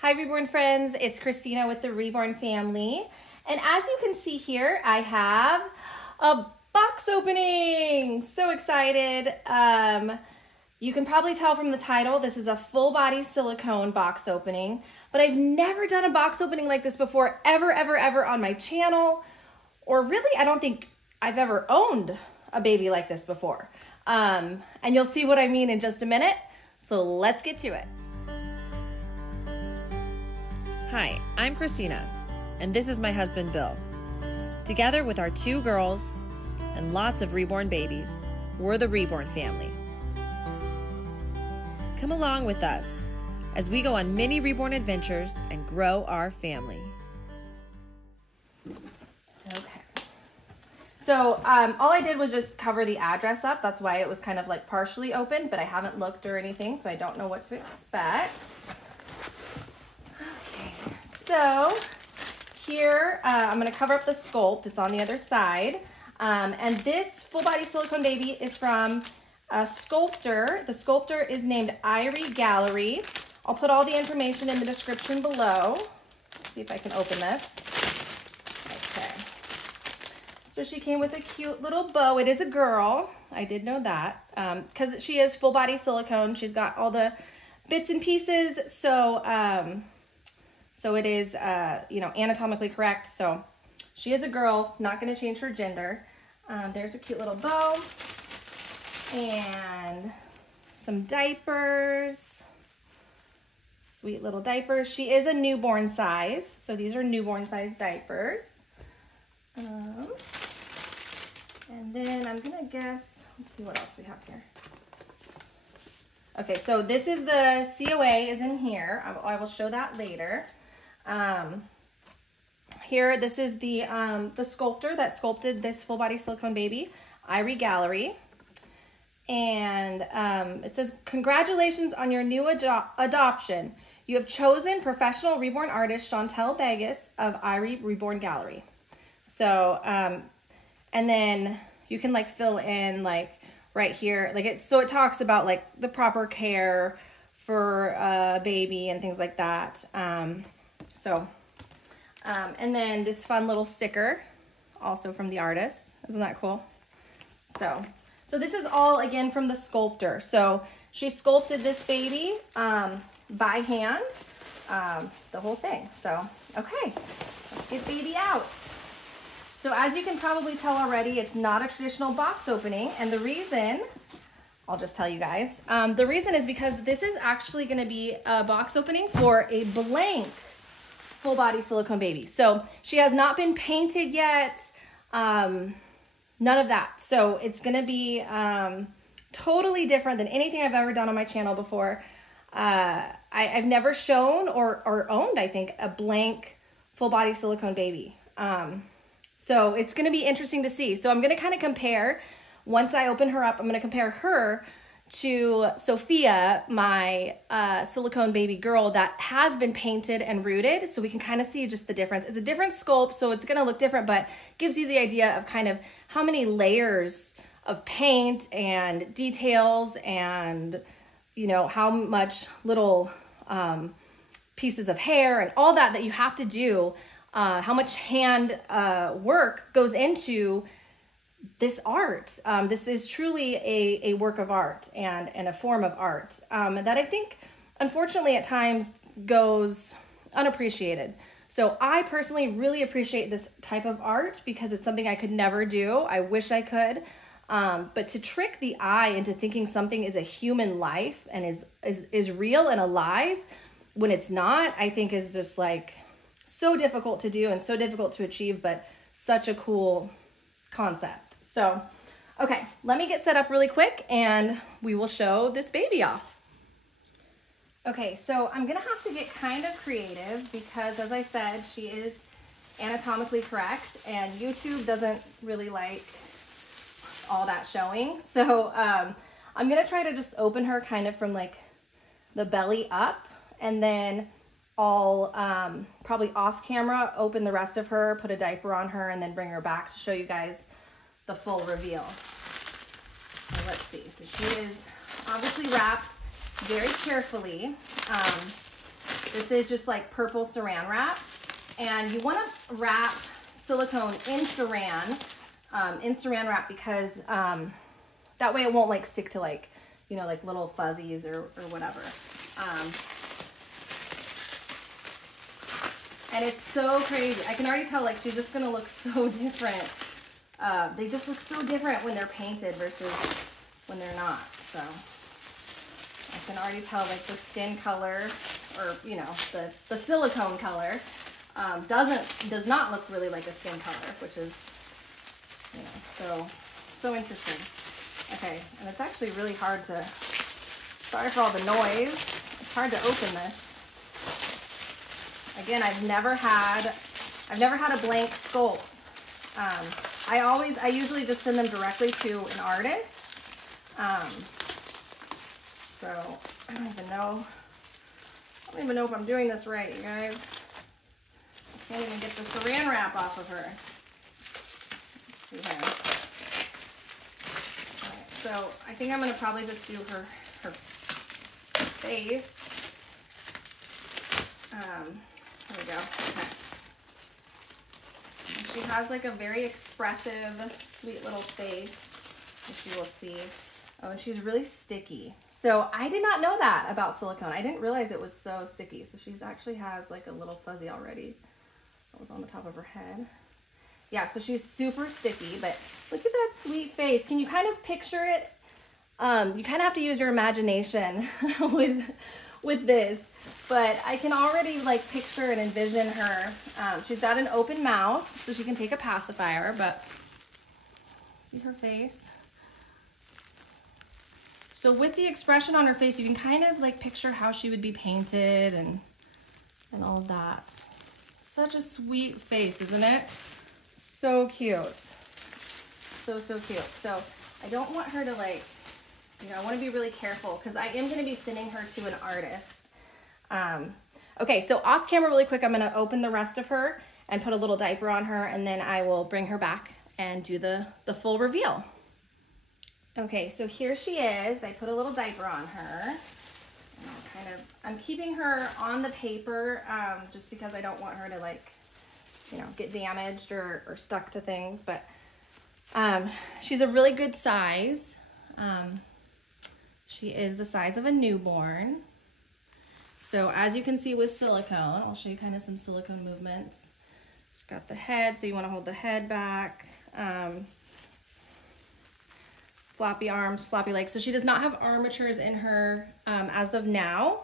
Hi Reborn friends, it's Christina with the Reborn Family. And as you can see here, I have a box opening. So excited. You can probably tell from the title, this is a full body silicone box opening, but I've never done a box opening like this before, ever on my channel. Or really, I don't think I've ever owned a baby like this before. And you'll see what I mean in just a minute. So let's get to it. Hi, I'm Christina, and this is my husband, Bill. Together with our 2 girls and lots of reborn babies, we're the Reborn Family. Come along with us as we go on many reborn adventures and grow our family. Okay. So all I did was just cover the address up. That's why it was kind of like partially open, but I haven't looked or anything, so I don't know what to expect. So here, I'm going to cover up the Sculpt. It's on the other side. And this full body silicone baby is from Sculptor. The Sculptor is named Irie Gallery. I'll put all the information in the description below. Let's see if I can open this. Okay. So she came with a cute little bow. It is a girl. I did know that. Because she is full body silicone. She's got all the bits and pieces. So it is, anatomically correct. So she is a girl, not going to change her gender. There's a cute little bow and some diapers, sweet little diapers. She is a newborn size. So these are newborn size diapers. And then I'm going to guess, let's see what else we have here. Okay, so this is the COA is in here. I will show that later. Here, this is the sculptor that sculpted this full body silicone baby, Irie Gallery. And it says, congratulations on your new adoption. You have chosen professional reborn artist Chantel Bagaus of Irie Reborn Gallery. So, and then you can like fill in like right here, like so it talks about like the proper care for a baby and things like that. And then this fun little sticker, also from the artist. Isn't that cool? So this is all, again, from the Sculptor. So she sculpted this baby by hand, the whole thing. So, okay, let's get baby out. So as you can probably tell already, it's not a traditional box opening. And the reason, I'll just tell you guys, the reason is because this is actually going to be a box opening for a blank full body silicone baby. So she has not been painted yet, none of that. So it's going to be totally different than anything I've ever done on my channel before. I've never shown or owned, I think, a blank full body silicone baby. So it's going to be interesting to see. So I'm going to kind of compare, once I open her up, I'm going to compare her to Sophia, my silicone baby girl that has been painted and rooted, so we can kind of see just the difference. It's a different sculpt, so it's going to look different, but gives you the idea of kind of how many layers of paint and details and, you know, how much little pieces of hair and all that you have to do, how much hand work goes into this art. This is truly a work of art and a form of art that I think, unfortunately, at times goes unappreciated. So I personally really appreciate this type of art because it's something I could never do. I wish I could. But to trick the eye into thinking something is a human life and is real and alive when it's not, I think is just like so difficult to do and so difficult to achieve, but such a cool concept. So, okay, let me get set up really quick and we will show this baby off. Okay, so I'm gonna have to get kind of creative because, as I said, she is anatomically correct and YouTube doesn't really like all that showing. So I'm gonna try to just open her kind of from like the belly up, and then I'll probably off camera open the rest of her, put a diaper on her, and then bring her back to show you guys the full reveal. So let's see. So she is obviously wrapped very carefully. This is just like purple saran wrap. And you want to wrap silicone in saran wrap because that way it won't like stick to like, you know, like little fuzzies or whatever. And it's so crazy. I can already tell like she's just gonna look so different. They just look so different when they're painted versus when they're not. So I can already tell like the skin color, or you know, the silicone color does not look really like a skin color, which is, you know, so interesting. Okay, and it's actually really hard to, sorry for all the noise, it's hard to open this. Again, I've never had a blank sculpt. I usually just send them directly to an artist. So I don't even know if I'm doing this right, you guys. I can't even get the saran wrap off of her. Let's see here. All right, so I think I'm gonna probably just do her face. There we go. Okay. And she has like a very expressive, sweet little face, which you will see. Oh, and she's really sticky. So I did not know that about silicone. I didn't realize it was so sticky. So she's actually has like a little fuzzy already. That was on the top of her head. Yeah, so she's super sticky, but look at that sweet face. Can you kind of picture it? You kind of have to use your imagination with this, but I can already like picture and envision her. She's got an open mouth, so she can take a pacifier, but see her face? So with the expression on her face, you can kind of like picture how she would be painted and all of that. Such a sweet face, isn't it? So cute. So cute. So I don't want her to like, you know, I want to be really careful because I am going to be sending her to an artist. Okay, so off camera really quick, I'm going to open the rest of her and put a little diaper on her, and then I will bring her back and do the full reveal. Okay, so here she is. I put a little diaper on her. And I'm keeping her on the paper just because I don't want her to like, you know, get damaged or stuck to things, but she's a really good size. She is the size of a newborn. So as you can see with silicone, I'll show you kind of some silicone movements. She's got the head, so you want to hold the head back. Floppy arms, floppy legs. So she does not have armatures in her as of now.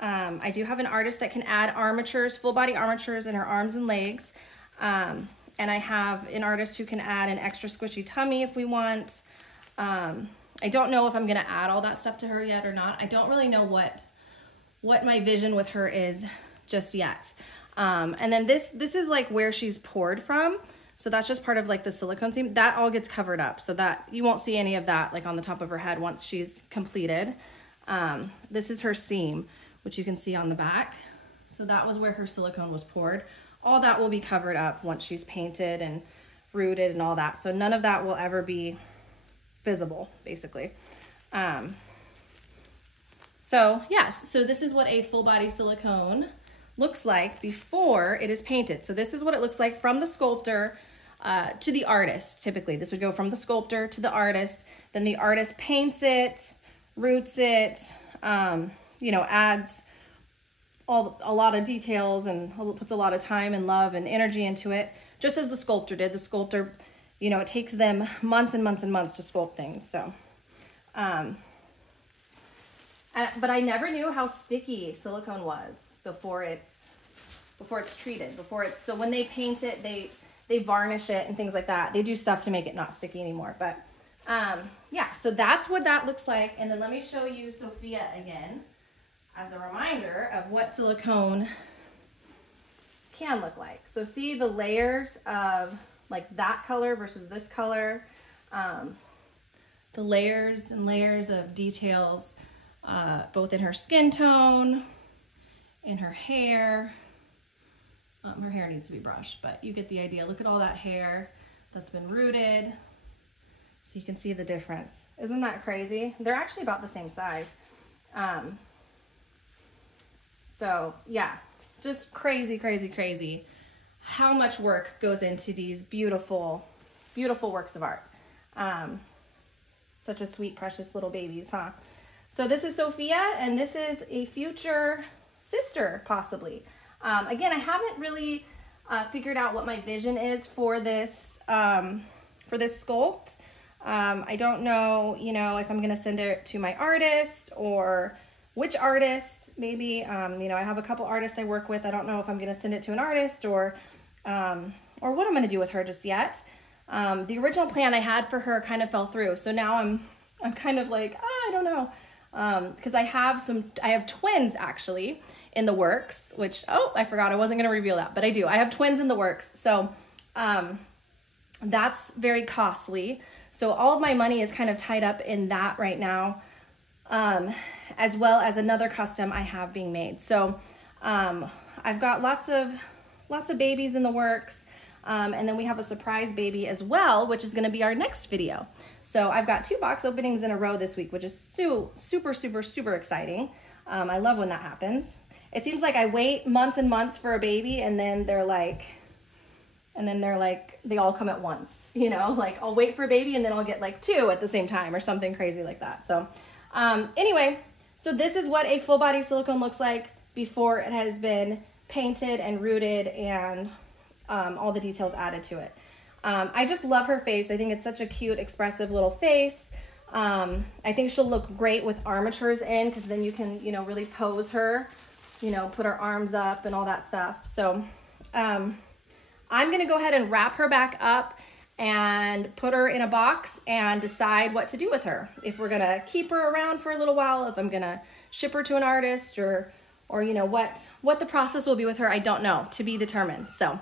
I do have an artist that can add armatures, full body armatures in her arms and legs. And I have an artist who can add an extra squishy tummy if we want. I don't know if I'm gonna add all that stuff to her yet or not. I don't really know what my vision with her is just yet. And then this is like where she's poured from. So that's just part of like the silicone seam. That all gets covered up so that you won't see any of that like on the top of her head once she's completed. This is her seam, which you can see on the back. So that was where her silicone was poured. All that will be covered up once she's painted and rooted and all that. So none of that will ever be visible, basically. So yes, so this is what a full body silicone looks like before it is painted. So this is what it looks like from the sculptor to the artist. Typically, this would go from the sculptor to the artist. Then the artist paints it, roots it, you know, adds a lot of details and puts a lot of time and love and energy into it, just as the sculptor did. The sculptor, you know, it takes them months and months and months to sculpt things. So, but I never knew how sticky silicone was before it's treated. So when they paint it, they varnish it and things like that. They do stuff to make it not sticky anymore. But yeah, so that's what that looks like. And then let me show you Sophia again as a reminder of what silicone can look like. So see the layers of like that color versus this color, the layers and layers of details, both in her skin tone, in her hair. Her hair needs to be brushed, but you get the idea. Look at all that hair that's been rooted. So you can see the difference. Isn't that crazy? They're actually about the same size. So yeah, just crazy, crazy, crazy how much work goes into these beautiful, beautiful works of art. Such a sweet, precious little babies, huh? So this is Sophia, and this is a future sister, possibly. Again, I haven't really figured out what my vision is for this sculpt. I don't know, you know, if I'm gonna send it to my artist or which artist, maybe. You know, I have a couple artists I work with. I don't know if I'm gonna send it to an artist or what I'm gonna do with her just yet. The original plan I had for her kind of fell through, so now I'm kind of like, I don't know, because I have twins actually in the works, which, oh, I forgot I wasn't gonna reveal that, but I do. I have twins in the works, so that's very costly. So all of my money is kind of tied up in that right now, as well as another custom I have being made. So I've got lots of babies in the works. And then we have a surprise baby as well, which is going to be our next video. So I've got 2 box openings in a row this week, which is super, super, super exciting. I love when that happens. It seems like I wait months and months for a baby, and then they're like, they all come at once, you know, like I'll wait for a baby and then I'll get like 2 at the same time or something crazy like that. So anyway, so this is what a full body silicone looks like before it has been painted and rooted and all the details added to it. I just love her face. I think it's such a cute, expressive little face. I think she'll look great with armatures in, because then you can, you know, really pose her, you know, put her arms up and all that stuff. So I'm gonna go ahead and wrap her back up and put her in a box and decide what to do with her. If we're gonna keep her around for a little while, if I'm gonna ship her to an artist, or you know, what the process will be with her, I don't know, to be determined. So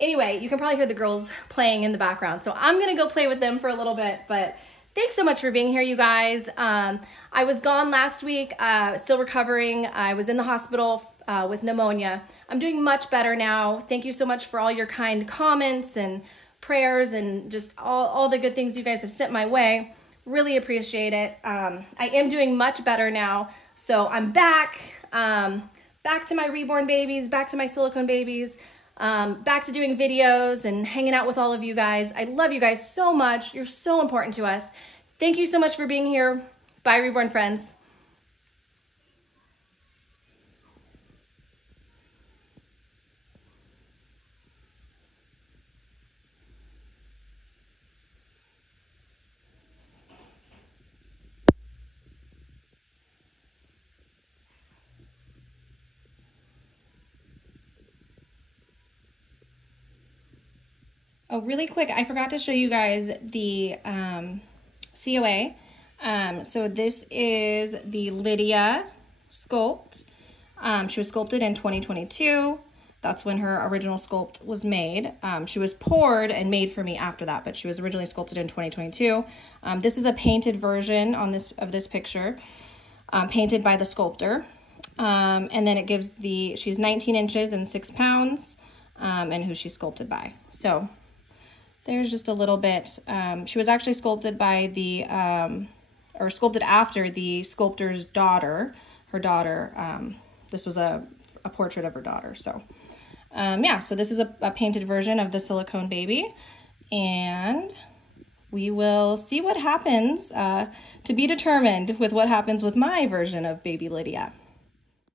anyway, you can probably hear the girls playing in the background. So I'm going to go play with them for a little bit, but thanks so much for being here, you guys. I was gone last week, still recovering. I was in the hospital with pneumonia. I'm doing much better now. Thank you so much for all your kind comments and prayers and just all the good things you guys have sent my way. Really appreciate it. I am doing much better now. So I'm back to my reborn babies, back to my silicone babies. Back to doing videos and hanging out with all of you guys. I love you guys so much. You're so important to us. Thank you so much for being here. Bye, Reborn friends. Oh, really quick, I forgot to show you guys the COA. So this is the Lydia Sculpt. She was sculpted in 2022. That's when her original sculpt was made. She was poured and made for me after that, but she was originally sculpted in 2022. This is a painted version of this picture, painted by the sculptor. And then it gives she's 19 inches and 6 pounds, and who she's sculpted by. So there's just a little bit. She was actually sculpted by sculpted after the sculptor's daughter. Her daughter, this was a portrait of her daughter. So yeah, so this is a painted version of the silicone baby, and we will see what happens, to be determined with what happens with my version of baby Lydia.